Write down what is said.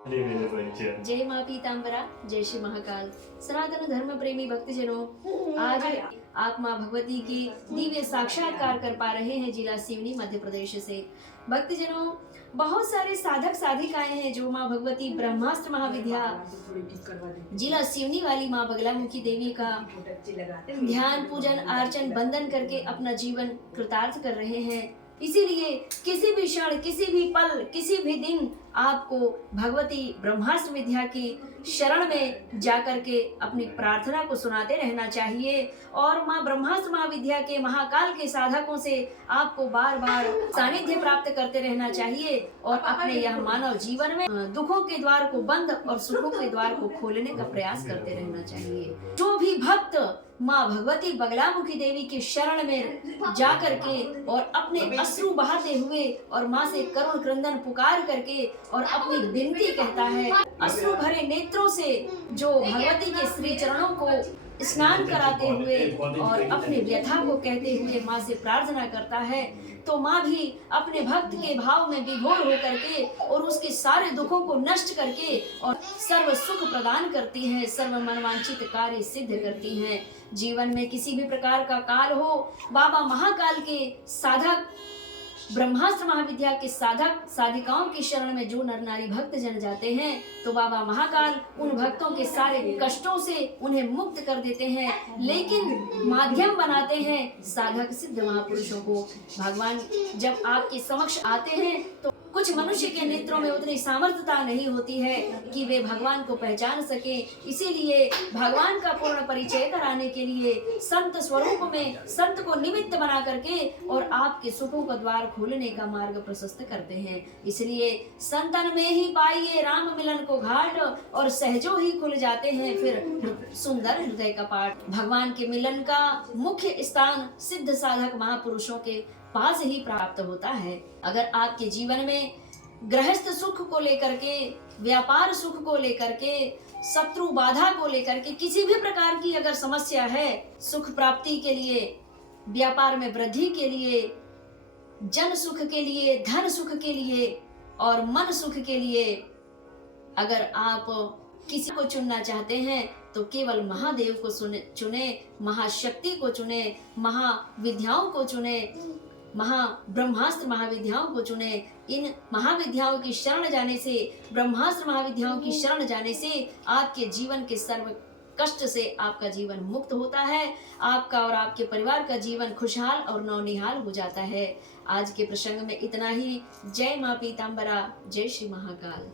अरे मेरे बच्चे। जय माँ पीताम्बरा, जय श्री महाकाल। सनातन धर्म प्रेमी भक्तजनों, आज आप माँ भगवती की दिव्य साक्षात्कार कर पा रहे हैं जिला सिवनी मध्य प्रदेश से। भक्तजनों, बहुत सारे साधक साधिकाएं हैं जो माँ भगवती ब्रह्मास्त्र महाविद्या जिला सिवनी वाली माँ बगलामुखी देवी का ध्यान पूजन अर्चन बंदन करके अपना जीवन कृतार्थ कर रहे हैं। इसीलिए किसी भी क्षण, किसी भी पल, किसी भी दिन आपको भगवती ब्रह्मास्त्र विद्या की शरण में जाकर के अपनी प्रार्थना को सुनाते रहना चाहिए और माँ ब्रह्मास्त्र महाविद्या के महाकाल के साधकों से आपको बार बार सानिध्य प्राप्त करते रहना चाहिए और अपने यह मानव जीवन में दुखों के द्वार को बंद और सुखों के द्वार को खोलने का प्रयास करते रहना चाहिए। जो भी भक्त माँ भगवती बगलामुखी देवी की शरण में जाकर के और अपने अश्रु बहाते हुए और माँ से करुण क्रंदन पुकार करके और अपनी विनती कहता है, अश्रु भरे नेत्रों से जो भगवती के श्री चरणों को स्नान कराते हुए और अपने व्यथा को कहते हुए माँ से प्रार्थना करता है, तो माँ भी अपने भक्त के भाव में विभोर होकर के और उसके सारे दुखों को नष्ट करके और सर्व सुख प्रदान करती है, सर्व मनवांछित कार्य सिद्ध करती है। जीवन में किसी भी प्रकार का काल हो, बाबा महाकाल के साधक ब्रह्मास्त्र महाविद्या के साधक साधिकाओं की शरण में जो नर नारी भक्त जन जाते हैं तो बाबा महाकाल उन भक्तों के सारे कष्टों से उन्हें मुक्त कर देते हैं, लेकिन माध्यम बनाते हैं साधक सिद्ध महापुरुषों को। भगवान जब आपके समक्ष आते हैं तो कुछ मनुष्य के नेत्रों में उतनी सामर्थ्यता नहीं होती है कि वे भगवान को पहचान सके। इसीलिए भगवान का पूर्ण परिचय कराने के लिए संत स्वरूप में संत को निमित्त बना करके और आपके सुखों का द्वार खोलने का मार्ग प्रशस्त करते हैं। इसलिए संतन में ही पाइए राम मिलन को घाट और सहजो ही खुल जाते हैं फिर सुंदर हृदय का पाठ। भगवान के मिलन का मुख्य स्थान सिद्ध साधक महापुरुषों के पास ही प्राप्त होता है। अगर आपके जीवन में गृहस्थ सुख को लेकर के, व्यापार सुख को लेकर के, शत्रु बाधा को लेकर के किसी भी प्रकार की अगर समस्या है, सुख प्राप्ति के लिए, व्यापार में वृद्धि के लिए, जन सुख के लिए, धन सुख के लिए और मन सुख के लिए अगर आप किसी को चुनना चाहते हैं तो केवल महादेव को चुने, महाशक्ति को चुने, महाविद्याओं को चुने, ब्रह्मास्त्र महाविद्याओं को चुने। इन महाविद्याओं की शरण जाने से, ब्रह्मास्त्र महाविद्याओं की शरण जाने से आपके जीवन के सर्व कष्ट से आपका जीवन मुक्त होता है। आपका और आपके परिवार का जीवन खुशहाल और नवनिहाल हो जाता है। आज के प्रसंग में इतना ही। जय माँ पीताम्बरा, जय श्री महाकाल।